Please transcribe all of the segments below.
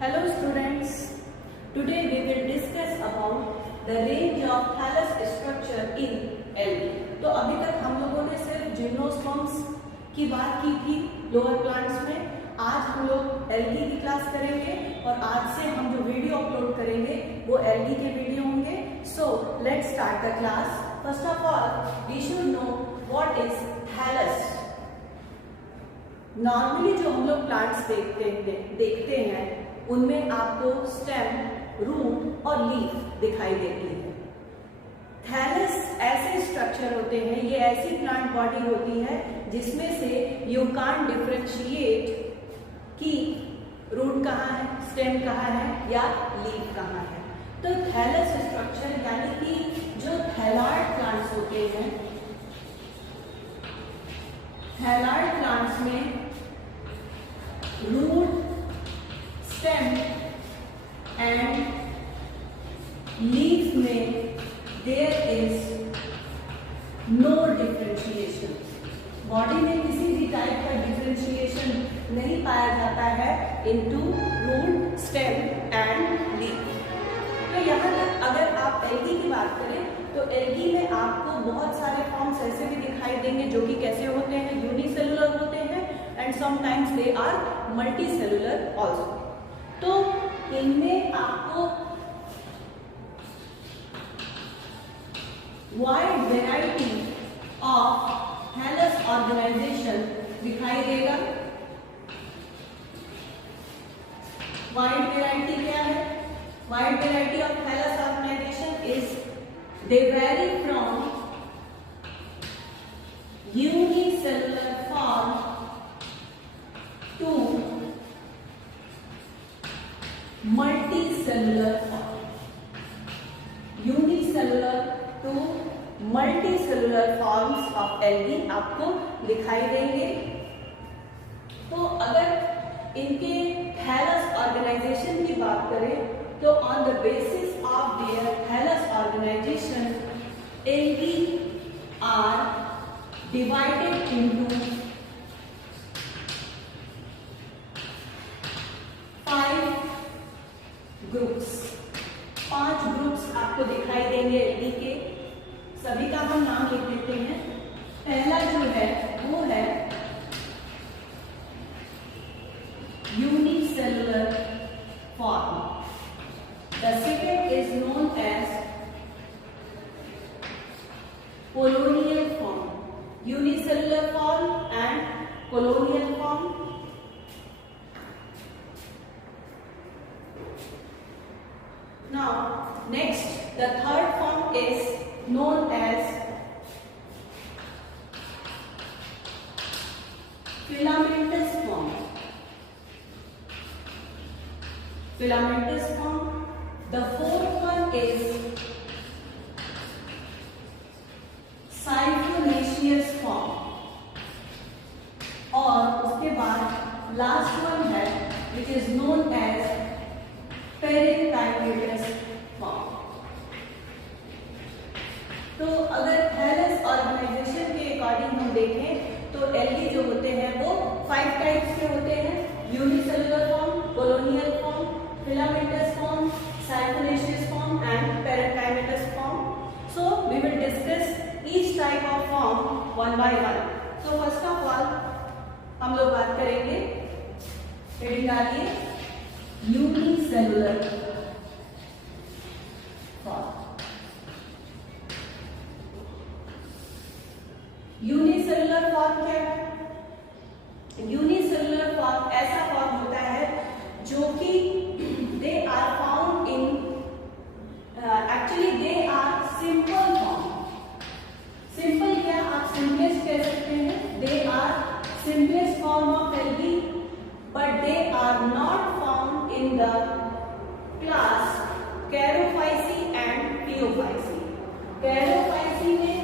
Hello students, today we will discuss about the range of thallus structure in algae. तो अभी तक हम लोगों ने सिर्फ जिम्नोस्पर्म्स की बात की थी लोअर प्लांट्स में। आज हम लोग एल्गी की क्लास करेंगे और आज से हम जो वीडियो अपलोड करेंगे वो एल्गी के वीडियो होंगे। So let's start the class. First of all we should know what is thallus. Normally जो हम लोग प्लांट्स देखते हैं उनमें आपको स्टेम, रूट और लीफ दिखाई देती है। थैलस ऐसे स्ट्रक्चर होते हैं, ये ऐसी प्लांट बॉडी होती है जिसमें से यू कांट डिफरेंशिएट कि रूट कहाँ है, स्टेम कहाँ है या लीफ कहाँ है। तो थैलस स्ट्रक्चर यानी कि जो थैलार्ड प्लांट्स होते हैं, थैलार्ड प्लांट्स में रूट, स्टेम एंड लीफ में there is no differentiation. Body में किसी भी टाइप का डिफरेंशिएशन नहीं पाया जाता है into root, stem and leaf. तो यहाँ तक अगर आप एल्गी की बात करें तो एल्गी में आपको बहुत सारे फॉर्म्स ऐसे भी दिखाई देंगे जो कि कैसे होते हैं, यूनिसेलुलर होते हैं and sometimes they are multicellular also. तो इनमें आपको wide variety of thallus organization दिखाई देगा। वाइड वेराइटी क्या है? Wide variety of thallus organization is they vary from unicellular form to multicellular form. Unicellular to multicellular forms of algae आपको दिखाई देंगे। तो अगर इनके थैलस ऑर्गेनाइजेशन की बात करें तो on the basis of their thallus organization algae are divided into 5 groups. 5 groups आपको दिखाई देंगे एल्गी के। सभी का हम नाम लिख देते हैं। पहला जो है वो है unicellular form. The second is known as colonial form, unicellular form and colonial form. Now next the third form is known as filamentous form. Filamentous form. The fourth one is siphonaceous form और उसके बाद last one है which is known as parenchymatous form. तो अगर thallus organisation के according हम देखें तो एल्गी जो होते हैं वो 5 टाइप्स के होते हैं: unicellular form, colonial form, filamentous form, siphonaceous form and parenchymatous form. So we will discuss each type of form one by one. So first of all हम लोग बात करेंगे, हेडिंग डालिए यूनिसेलुलर फॉर्म। यूनिसेलुलर फॉर्म क्या है? Unicellular form ऐसा form होता है जो कि they are found in actually they are simple form. Simple क्या, आप सिंपलेस्ट कह सकते हैं। They are simplest form of algae but they are not found in the class Charophyceae and Phaeophyceae. Charophyceae में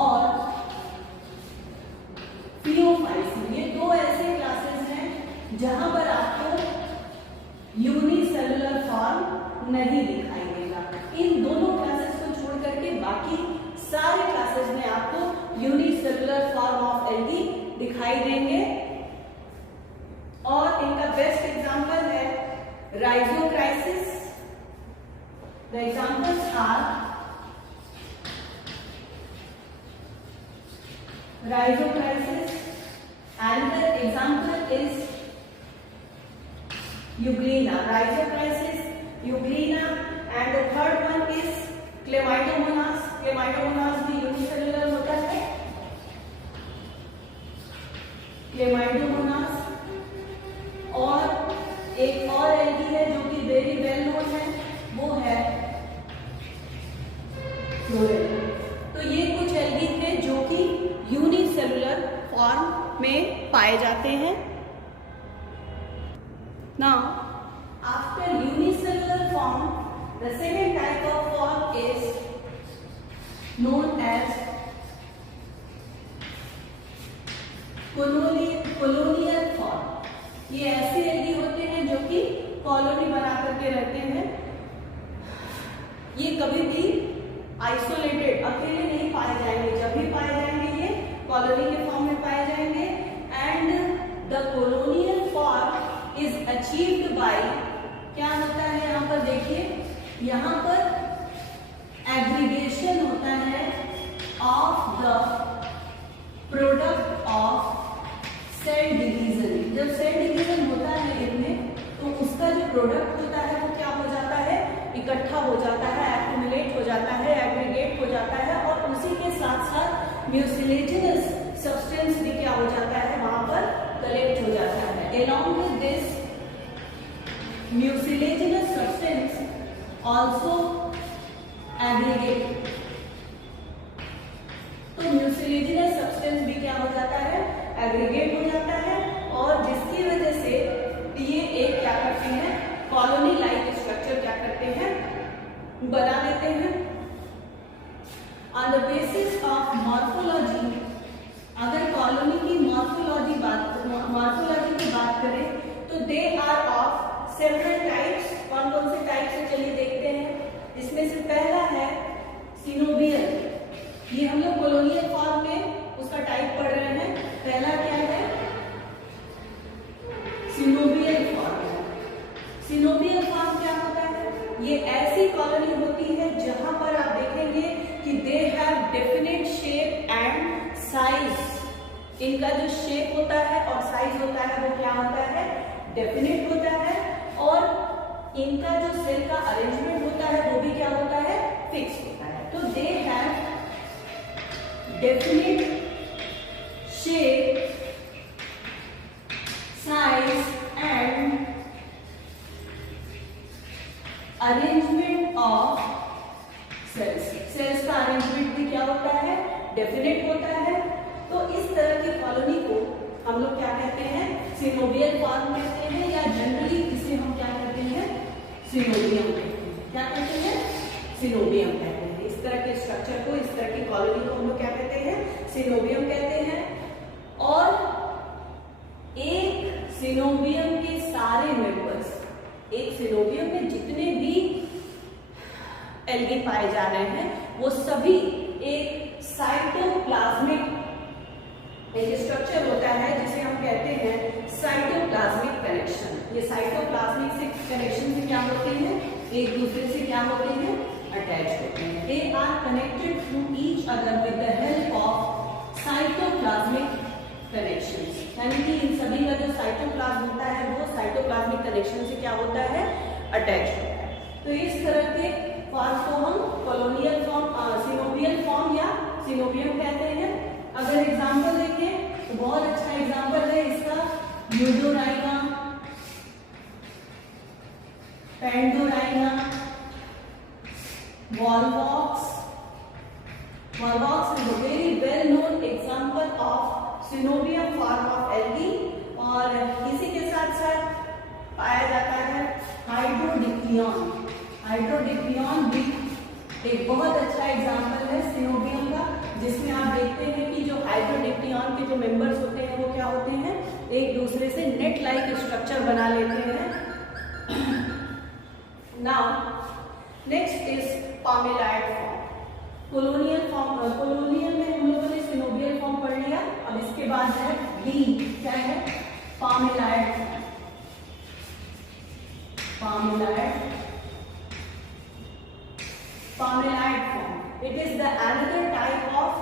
और पियोफाइसी, ये 2 ऐसे क्लासेस हैं जहां पर आपको यूनिसेलुलर फॉर्म नहीं दिखाई देगा। इन दोनों क्लासेस को छोड़ करके बाकी सारे क्लासेस में आपको यूनिसेलुलर फॉर्म ऑफ एल्गी दिखाई देंगे और इनका बेस्ट एग्जांपल है Rhizochrysis. The examples are Rhizochrysis, and the example is Euglena. Rhizocrasis, Euglena, and the third one is Chlamydomonas. Chlamydomonas भी यूनिसेलुलर होता है। Chlamydomonas, और एक और एल्गी है जो कि वेरी वेल नोन है, वो है फ्लोरेला। तो ये कुछ एल्गी थे जो कि यूनिसेलुलर फॉर्म में पाए जाते हैं। Now, after unicellular form, the second type of form is known as colonial form. ये ऐसे एल्गी होते हैं जो कि कॉलोनी बना करके रहते हैं। ये कभी भी आइसोलेटेड अकेले नहीं पाए जाएंगे, जब भी पाए जाएंगे ये कॉलोनी के फॉर्म में पाए जाएंगे। And the colonial form is achieved by, क्या होता है यहाँ पर देखिए, यहाँ पर एग्रीगेशन होता है of the product of cell division. जब सेल डिवीजन होता है इनमें, तो उसका जो प्रोडक्ट होता है वो क्या हो जाता है, इकट्ठा हो जाता है, एक्यूमुलेट हो जाता है, एग्रीगेट हो जाता है, और उसी के साथ साथ म्यूसिलेजिनस सब्सटेंस भी क्या हो जाता है, वहां पर कलेक्ट हो जाता है। Along with this, mucilaginous substance also aggregate। तो म्यूसिलेजिनस सब्सटेंस भी क्या हो जाता है, एग्रीगेट हो जाता है, और जिसकी वजह से ये एक क्या करते हैं, कॉलोनी लाइक स्ट्रक्चर क्या करते हैं, बना देते हैं। On the basis of morphology, अगर कॉलोनी की मॉर्फोलॉजी की बात करें तो they are of several types. कौन कौन से टाइप्स है चलिए देखते हैं। इसमें से पहला है सिनोबियल। ये हम लोग कॉलोनियल फॉर्म में उसका टाइप पढ़ रहे हैं। पहला क्या है, सिनोबियल फॉर्म। सिनोबियल फॉर्म क्या होता है, ये ऐसी कॉलोनी होती है जहां पर आप देखेंगे कि दे have definite shape and size. इनका जो शेप होता है और साइज होता है वो क्या होता है, डेफिनेट होता है, और इनका जो सेल का अरेंजमेंट होता है वो भी क्या होता है, फिक्स होता है। तो they have definite shape, size and arrangement of cells. Cells का अरेंजमेंट भी क्या होता है, डेफिनेट होता है। तो इस तरह की कॉलोनी को हम लोग क्या कहते हैं, सिनोबियल फॉर्म कहते हैं, या जनरली इसे हम क्या कहते हैं, सिनोबियम कहते हैं। क्या कहते हैं, सिनोबियम कहते हैं। इस तरह के स्ट्रक्चर को, इस तरह की कॉलोनी को हम लोग क्या कहते हैं, सिनोबियम कहते हैं। और एक सिनोबियम के सारे मेंबर्स, एक सिनोबियम में जितने भी एल्गी पाए जा रहे हैं वो सभी एक साइटोप्लाज्मिक एक स्ट्रक्चर होता है जिसे हम कहते हैं साइटोप्लाज्मिक कनेक्शन। ये साइटोप्लाज्मिक से कनेक्शन से क्या होते हैं, एक दूसरे से क्या होते हैं, अटैच होते हैं। They are connected to each other with the help of cytoplasmic connection. यानी कि इन सभी का जो साइटोप्लाज्म होता है वो साइटोप्लाज्मिक कनेक्शन से क्या होता है, अटैच होता है। तो इस तरह के फॉर्म को हम कॉलोनियल फॉर्म, सिनोबियल फॉर्म या सिनोबियम कहते हैं। अगर एग्जाम्पल देखें तो बहुत अच्छा एग्जाम्पल है इसका Eudorina, Pandorina, Volvox. Volvox is a very well known example of coenobium form of algae. और इसी के साथ साथ पाया जाता है हाइड्रोडिक्टियन। हाइड्रोडिक्टियन भी एक बहुत अच्छा एग्जाम्पल है सिनोबियम का, जिसमें आप देखते हैं कि जो हाइड्रोडिक्टियन के जो मेंबर्स होते हैं वो क्या होते हैं, एक दूसरे से नेट लाइक स्ट्रक्चर बना लेते हैं। Now next is palmelloid form. Colonial form, colonial में हम लोगों ने सिनोबियल फॉर्म पढ़ लिया। अब इसके बाद है बी, क्या है, palmelloid form. Palmelloid form. It is the another type of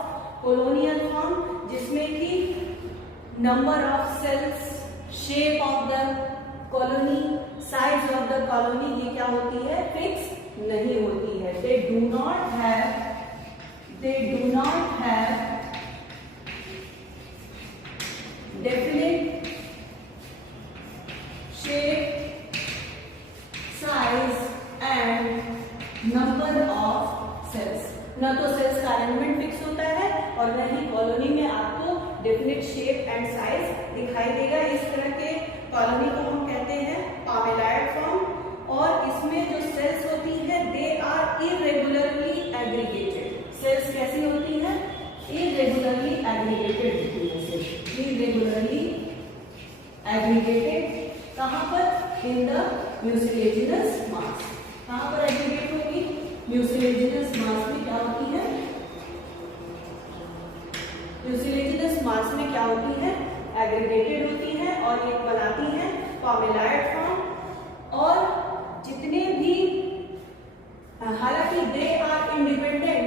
colonial form जिसमें कि number of cells, shape of the colony, size of the colony ये क्या होती है, फिक्स नहीं होती है। They do not have definite shape, size and number of cells। न तो सेल्स का अरेंजमेंट फिक्स होता है और न ही कॉलोनी में आपको डेफिनेट शेप एंड साइज दिखाई देगा। इस तरह के कॉलोनी को हम कहते हैं पामेलाइड फॉर्म। और इसमें जो सेल्स होती है they are irregularly aggregated. Cells कैसी होती है, इरेगुलरली एग्रीगेटेड होती है। सेल्स इरेगुलरली एग्रीगेटेड कहां पर, इन द म्यूसिलेजिनस मास। कहां पर एग्रीगेट होगी, म्यूसिलेजिनस मास में क्या होती है, म्यूसिलेजिनस मास में क्या होती है, एग्रीगेटेड होती है और ये बनाती है पामेलाइड फॉर्म। और जितने भी, हालांकि they are independent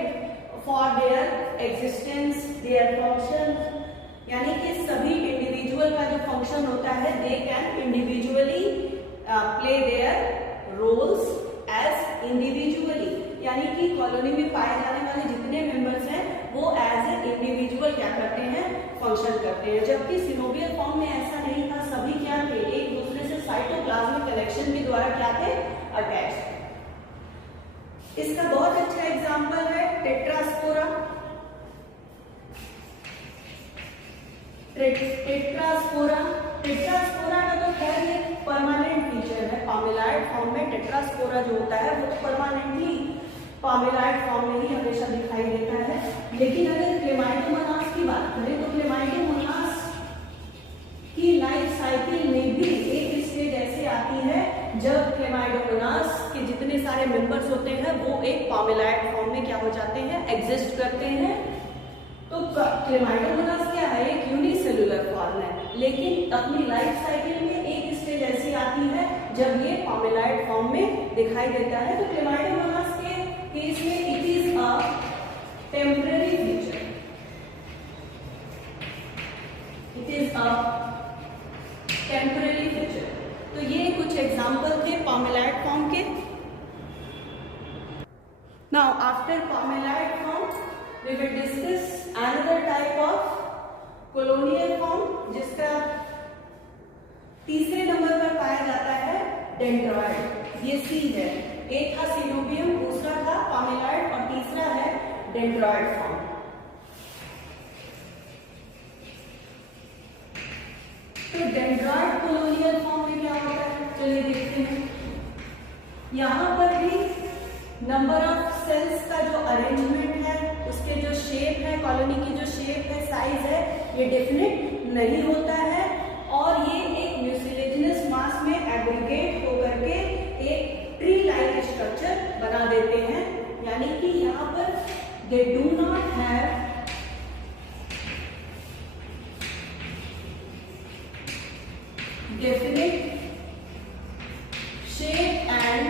for their existence, their function, यानी कि सभी इंडिविजुअल का जो फंक्शन होता है they can individually play their roles as individually, यानी कि कॉलोनी में पाए जाने वाले जितने मेंबर्स हैं वो एज ए इंडिविजुअल क्या करते हैं, फंक्शन करते हैं। जबकि सिनोवियल फॉर्म में ऐसा नहीं था, सभी क्या थे, एक दूसरे से साइटोप्लाज्मिक कलेक्शन के द्वारा क्या थे, अटैच। इसका बहुत अच्छा एग्जांपल है टेट्रास्पोरा। टेट्रास्पोरा का तो खैर ये परमानेंट फीचर है। पामेलाइड फॉर्म में टेट्रास्पोरा जो होता है वो परमानेंटली पामेलाइड फॉर्म में ही हमेशा दिखाई देता है। लेकिन अगर क्लेमाइडोमोनास की बात करें तो क्लेमाइडोमोनास की लाइफ साइकिल में भी एक स्टेज ऐसे आती है जब क्लेमाइडोमोनास के जितने सारे मेंबर्स होते हैं वो एक पामेलाइड फॉर्म में क्या हो जाते हैं, एग्जिस्ट करते हैं। तो क्लेमाइडोमोनास क्या है, एक यूनिसेलुलर फॉर्म है, लेकिन अपनी लाइफ साइकिल में एक स्टेज ऐसी आती है जब ये पामेलाइड फॉर्म में दिखाई देता है। तो क्लेमाइडोमोनास के केस में it is a temporary feature, it is a temporary feature. तो ये कुछ एग्जांपल थे पामेलाइड फॉर्म के। Now after palmelloid form we will discuss another type of colonial form जिसका तीसरे नंबर पर पाया जाता है डेंड्रॉइड। ये सी है, एक था सिनोबियम, दूसरा था पामेलाइड और तीसरा है डेंड्रॉइड फॉर्म। तो डेंड्रॉइड कोलोनियल फॉर्म में क्या होता है, चलिए देखते हैं। यहां पर भी नंबर ऑफ सेल्स का जो अरेंजमेंट है, उसके जो शेप है, कॉलोनी की जो शेप है, साइज है, ये डेफिनेट नहीं होता है और ये एक म्यूसिलेजिनस मास में एग्रीगेट होकर के एक ट्री लाइक स्ट्रक्चर बना देते हैं। यानी कि यहाँ पर they do not have definite shape and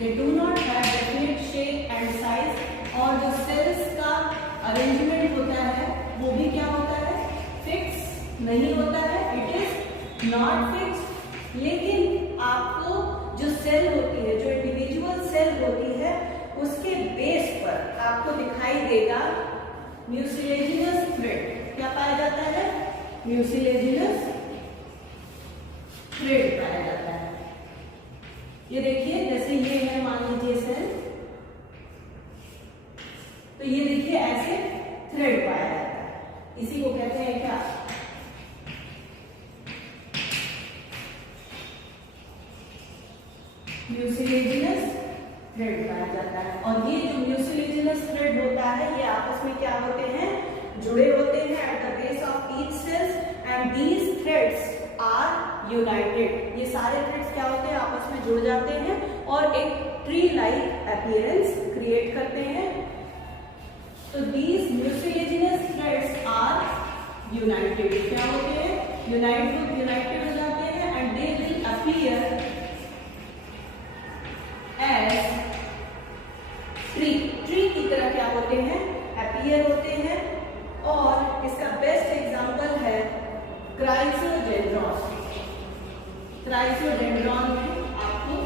they do not have definite shape and size, और जो सेल्स का अरेंजमेंट होता है वो भी क्या होता है, फिक्स नहीं होता है, इट इज नॉट फिक्स। लेकिन आपको जो सेल होती है, जो इंडिविजुअल सेल होती है, उसके बेस पर आपको दिखाई देगा म्यूसिलेजिनस थ्रेड। क्या पाया जाता है, म्यूसिलेजिनस थ्रेड पाया जाता है। ये देखिए, जैसे ये है मान लीजिए सेल, तो ये देखिए ऐसे थ्रेड पाया जाता है। इसी को कहते हैं क्या, म्यूसिलेजिनस थ्रेड पाया जाता है। और ये जो म्यूसिलेजिनस थ्रेड होता है ये आपस में क्या होते हैं, जुड़े होते हैं at the base of each cells and these threads are united. ये सारे थ्रेड्स क्या होते हैं, आपस में जुड़ जाते हैं और एक ट्री लाइक अपीयरेंस क्रिएट करते हैं। तो these mucilaginous threads are united. क्या होते हैं, यूनाइटेड हो जाते हैं and they will appear colonial होते हैं, और इसका बेस्ट एग्जांपल है क्राइसोडेंड्रॉन। क्राइसोडेंड्रॉन में आपको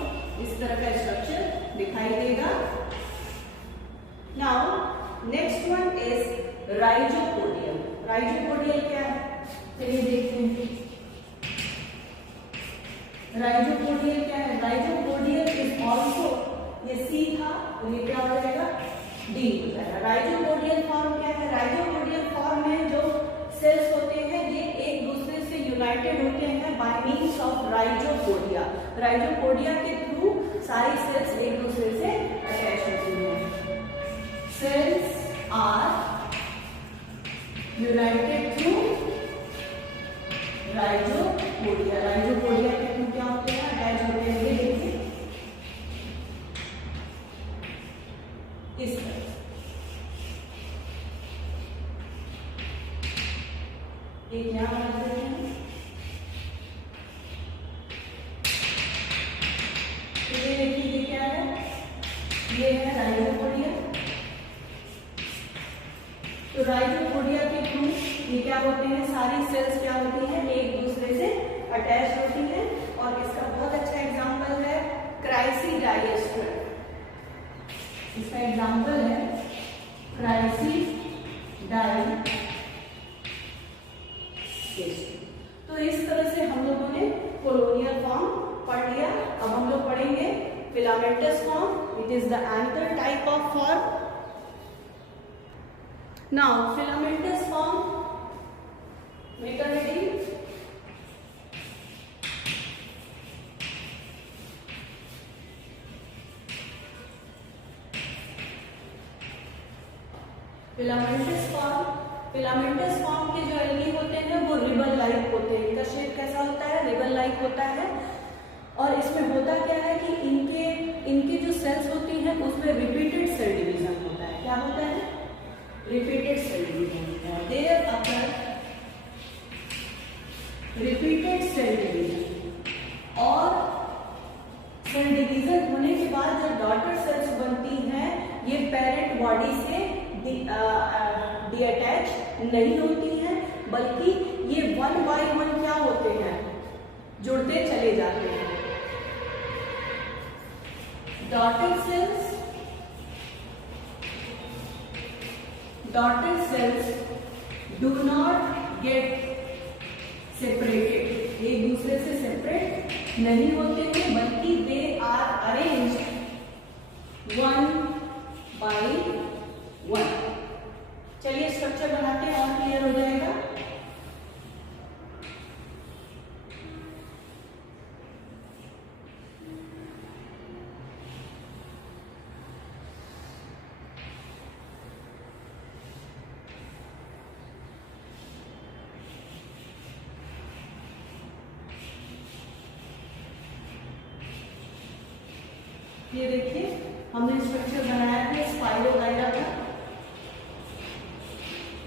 इस तरह का स्ट्रक्चर दिखाई देगा। Now next one is rhizopodium. Rhizopodium क्या है, चलिए देखते हैं। राइजोपोडियम क्या है? राइजोपोडियम इज ऑल्सो, ये सी था तो ये क्या हो जाएगा, डी हो जाएगा। राइजोपोडियल फॉर्म क्या है? राइजोपोडियल फॉर्म में जो सेल्स होते हैं ये एक दूसरे से यूनाइटेड होते हैं बाय मींस ऑफ राइजोपोडिया। राइजोपोडिया के थ्रू सारी सेल्स एक दूसरे से अटैच होती हैं। Cells are united through rhizopodia. Rhizopodia के थ्रू क्या होते हैं, अटैच होते हैं। ये देखिए इस तरह ये क्या बनाते हैं, तो ये देखिए ये क्या है, ये है राइजोपोडिया। तो राइजोपोडिया के थ्रू ये क्या होते हैं, सारी सेल्स क्या होती हैं, एक दूसरे से अटैच होती हैं। और इसका बहुत अच्छा एग्जांपल है क्राइसिडाइएस्टर। इसका एग्जांपल है क्राइसिडाइएस्टर। तो इस तरह से हम लोगों ने कोलोनियल फॉर्म पढ़ लिया। अब हम लोग पढ़ेंगे filamentous form. It is the anther type of form. Now filamentous form, make a ready. Filamentous form के जो एल्गी होते हैं वो रिबन लाइक होते हैं। इनका शेप कैसा होता है, रिबन लाइक होता है। और इसमें होता क्या है कि इनके जो सेल्स होती हैं उसमें रिपीटेड सेल डिवीजन होता है। क्या होता है, रिपीटेड सेल डिवीजन होता है। There upper repeated cell division. और सेल डिवीजन होने के बाद जो डॉटर सेल्स बनती हैं ये पेरेंट बॉडी से डीअटैच नहीं होती हैं, बल्कि ये वन बाय वन क्या होते हैं, जुड़ते चले जाते हैं। Daughter cells do not get separated, एक दूसरे से सेपरेट नहीं होते हैं, बल्कि they are arranged one by one. चलिए स्ट्रक्चर बनाते हैं और क्लियर हो जाएगा। ये देखिए हमने स्ट्रक्चर बनाया है स्पाइरोगाइरा का।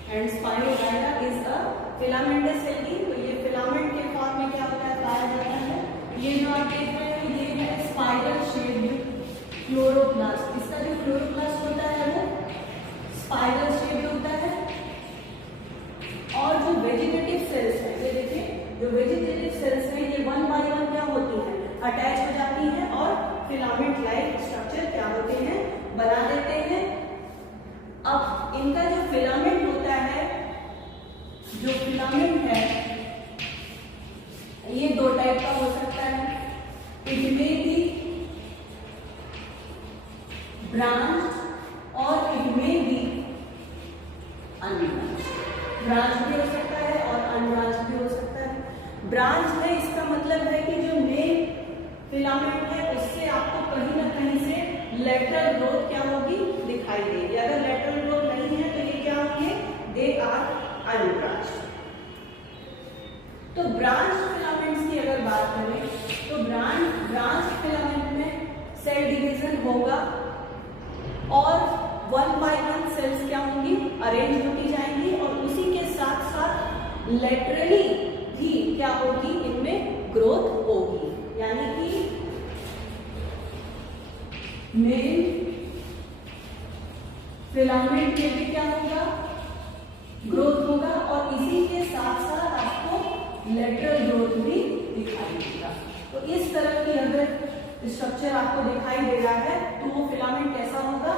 And spirogyra is a filamentous algae. तो ये फिलामेंट के फॉर्म में क्या होता है, पाया जाता है। ये जो आप देख रहे हैं ये है स्पाइरल शेप्ड क्लोरोप्लास्ट। इसका जो क्लोरोप्लास्ट होता है वो स्पाइरल शेप्ड होता है। और जो वेजिटेटिव सेल्स है, ये देखिए जो वेजिटेटिव सेल्स है ये वन बाय वन क्या होती है, अटैच हो जाती है और फिलामेंट लाइक स्ट्रक्चर क्या होते हैं, बना देते हैं। अब इनका जो फिलामेंट होता है, जो फिलामेंट है ये दो टाइप का हो सकता है। इट मे बी ब्रांच और it may be unbranch. Branch भी हो सकता है और अनब्रांच भी हो सकता है। ब्रांच है इसका मतलब है कि जो मेन फिलामेंट है उससे आपको कहीं ना कहीं से लेटरल ग्रोथ क्या होगी, दिखाई देगी। अगर लेटरल ग्रोथ नहीं है तो ये क्या होंगे, दे आर अनब्रांच्ड। तो ब्रांच फिलामेंट्स की अगर बात करें तो ब्रांच फिलामेंट में सेल डिवीजन होगा और वन बाय वन सेल्स क्या होंगी, अरेंज होती जाएंगी। और उसी के साथ साथ लेटरली भी क्या होगी, इनमें ग्रोथ होगी। यानी कि मेन फिलामेंट में भी क्या होगा, लेटरल ग्रोथ भी दिखाई देगा। तो इस तरह की अगर स्ट्रक्चर आपको दिखाई दे रहा है तो वो फिलामेंट कैसा होगा,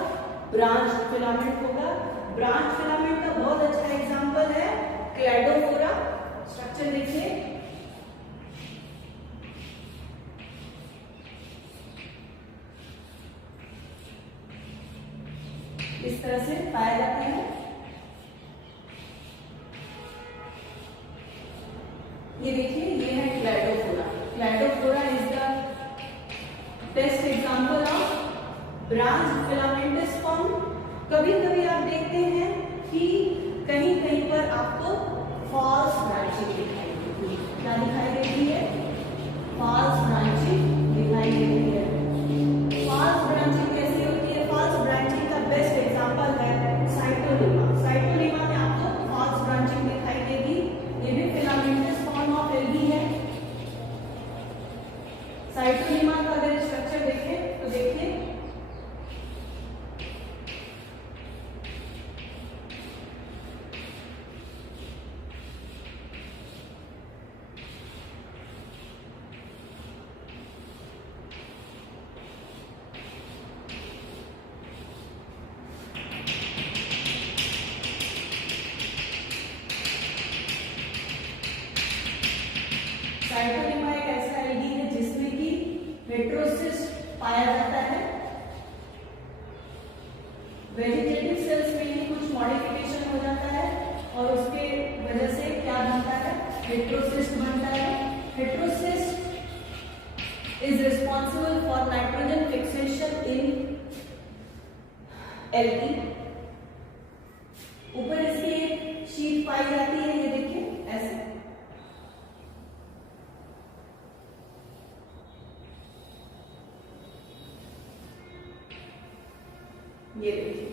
ब्रांच फिलामेंट होगा। ब्रांच फिलामेंट का बहुत अच्छा एग्जांपल है क्लैडोफोरा। स्ट्रक्चर देखिए, इस तरह से पाया जाता है। ये देखिए, ये है Cladophora. Cladophora is the best example of branch filamentous form. कभी कभी आप देखते हैं कि कहीं कहीं पर आपको फॉल्स ब्रांचिंग दिखाई देती है। क्या दिखाई देती है? फॉल्स ब्रांचिंग दिखाई देती है। फॉल्स ब्रांचिंग कैसे होती है? फॉल्स ब्रांचिंग का बेस्ट एग्जांपल है साइटोलीमा। साइटोलीमा में आपको फॉल्स ब्रांचिंग दिखाई देगी। ये भी फिलामेंटस फॉर्म ऑफ एल्गी है। साइटोलीमा का अगर स्ट्रक्चर देखें तो देखिए, साइटोलीमा एक ऐसा एल्गी है जिसमें कि हेटेरोसिस्ट पाया जाता है। वेजिटेटिव सेल्स में ही कुछ मॉडिफिकेशन हो जाता है और उसके वजह से क्या बनता है? हेटेरोसिस्ट बनता है। Heterocyst is responsible for nitrogen fixation in algae. ऊपर इसकी एक शीट पाई जाती है, ये देखिए ऐसे। ये देखिए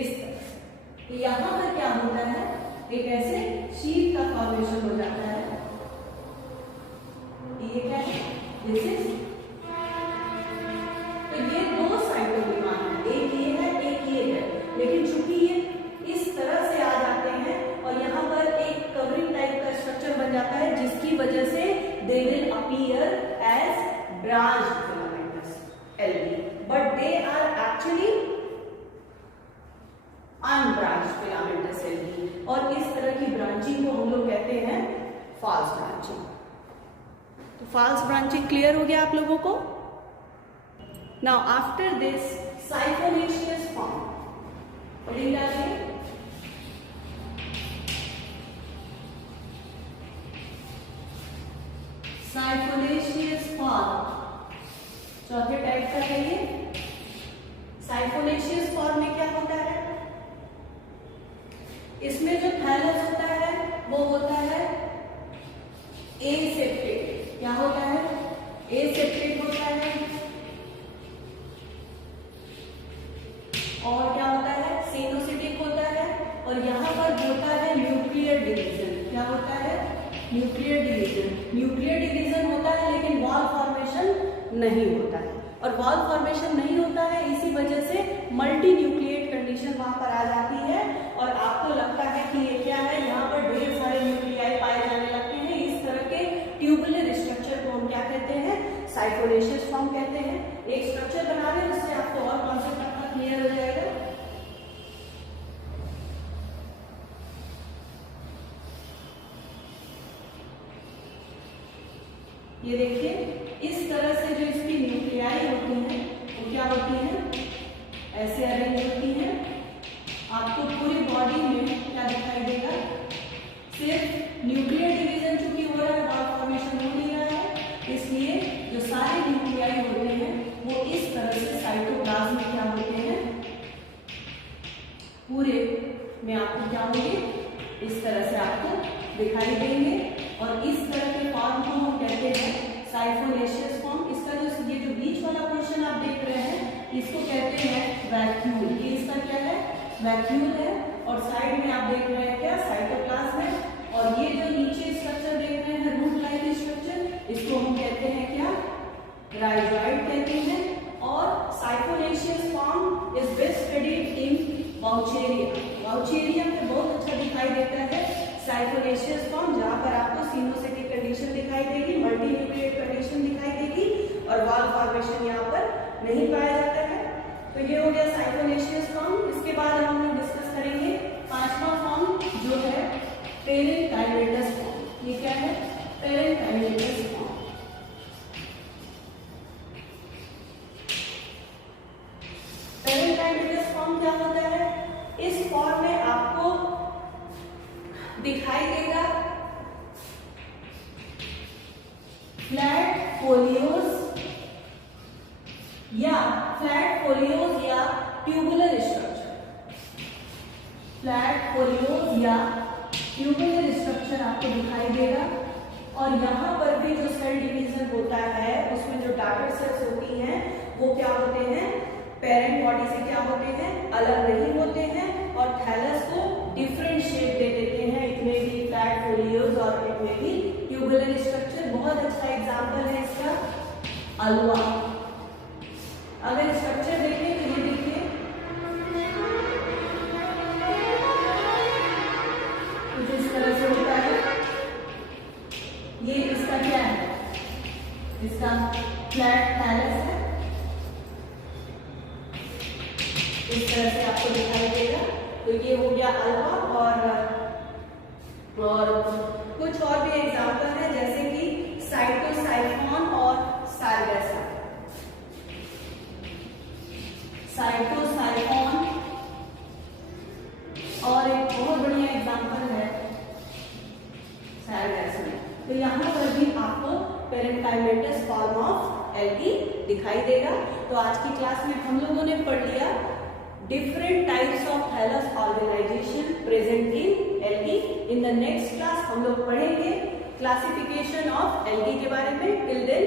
इस तरह से। तो यहां पर क्या होता है? एक ऐसे शीट का फॉर्मेशन हो जाता है। ये क्या है? This is. तो ये दो साइटोलीमा है, एक ये है, एक ये है। लेकिन चूंकि ये इस तरह से आ जाते हैं और यहाँ पर एक कवरिंग टाइप का स्ट्रक्चर बन जाता है जिसकी वजह से they will appear as branch filamentous algae, but they are actually unbranched filamentous algae. और इस तरह की ब्रांचिंग को हम लोग कहते हैं फॉल्स ब्रांचिंग। तो फॉल्स ब्रांचिंग क्लियर हो गया आप लोगों को? Now after this siphonaceous form, reading डालिए। साइफोनेशियस फॉर्म चौथे टाइप का है ये। साइफोनेशियस फॉर्म में क्या होता है? इसमें जो थैलस होता है वो होता है एसेप्टेट। क्या होता है? एसेप्टेट होता है। और क्या होता है? सिनोसिटिक होता है। और यहाँ पर होता है न्यूक्लियर डिवीजन। क्या होता है? Nuclear division. न्यूक्लियर डिवीजन होता है लेकिन वॉल फॉर्मेशन नहीं होता है। और वॉल फॉर्मेशन नहीं होता है, इसी वजह से मल्टी न्यूक्लिएट कंडीशन वहां पर आ जाती है और आपको लगता है कि ये क्या है, यहाँ पर ढेर सारे न्यूक्लियाई पाए जाने लगते हैं। इस तरह के ट्यूबुलर स्ट्रक्चर को हम क्या कहते हैं? साइफोनेशियस फॉर्म कहते हैं। एक स्ट्रक्चर बना रहे हैं, उससे आपको और कॉन्सेप्ट आपका क्लियर हो जाएगा। ये देखिए, इस तरह से जो इसकी न्यूक्लियाई होती हैं वो क्या होती हैं? ऐसे अरेंज होती हैं। आपको पूरी बॉडी में क्या दिखाई देगा? सिर्फ न्यूक्लियर डिवीजन चूंकि हो रहा है, वॉल फॉर्मेशन हो नहीं रहा है, इसलिए जो सारे न्यूक्लियाई होते हैं वो इस तरह से साइटोप्लाज्म में क्या होते हैं? पूरे में आपको क्या होंगे? इस तरह से आपको दिखाई देंगे। और इस तरह के फॉर्म को हम कहते हैं साइफोनेशियस फॉर्म। इसका जो ये जो बीच वाला पोर्शन आप देख रहे हैं इसको कहते हैं वैक्यूल। ये इसका क्या है? वैक्यूल है। और साइड में आप देख रहे हैं क्या? साइटोप्लाज्म है। और ये जो नीचे स्ट्रक्चर देख रहे हैं रूट लाइक स्ट्रक्चर, इसको हम कहते हैं क्या? राइजोइड कहते हैं। और siphonaceous form is best studied in Vaucheria. Vaucheria में बहुत अच्छा दिखाई देता है साइफोनेशियस फॉर्म, जहां पर आपको सिनोसिटिक फॉर्मेशन यहाँ पर नहीं पाया जाता है। तो ये हो गया साइटोनेशियस फॉर्म। इसके बाद हम लोग डिस्कस करेंगे पांचवा फॉर्म जो है पेरेंकाइमेटस फॉर्म। ये क्या है? Parenchymatous form. पेरेंकाइमेटस फॉर्म क्या होता है? इस फॉर्म में आपको दिखाई देगा फ्लैट फोलियोज या ट्यूबुलर स्ट्रक्चर। फ्लैट फोलियोज या ट्यूबुलर स्ट्रक्चर आपको दिखाई देगा। और यहाँ पर भी जो सेल डिवीजन होता है उसमें जो डॉटर सेल्स होती हैं वो क्या होते हैं? पेरेंट बॉडी से क्या होते हैं? अलग नहीं होते हैं और थैलस को डिफरेंट शेप दे देते हैं। इतने भी फ्लैट फोलियोज और इतने भी ट्यूबुलर स्ट्रक्चर। बहुत अच्छा एग्जांपल है इसका अलवा। अगर स्ट्रक्चर देखें तो ये देखिए कुछ इस तरह से होता है। ये इसका क्या है? इसका फ्लैट थैलस है, इस तरह से आपको दिखाई देगा। तो ये हो गया अलवा। और कुछ और भी एग्जांपल है जैसे कि साइटोसाइफॉन और साइगसा। साइटोसाइफॉन और एक बहुत बढ़िया एग्जांपल है साइगसा। तो यहाँ पर भी आपको पेरेंकाइमेटस फॉर्म ऑफ एल्गी दिखाई देगा। तो आज की क्लास में हम लोगों ने पढ़ लिया different types of thallus organization present in algae. In the next class हम लोग पढ़ेंगे classification of algae के बारे में. Till then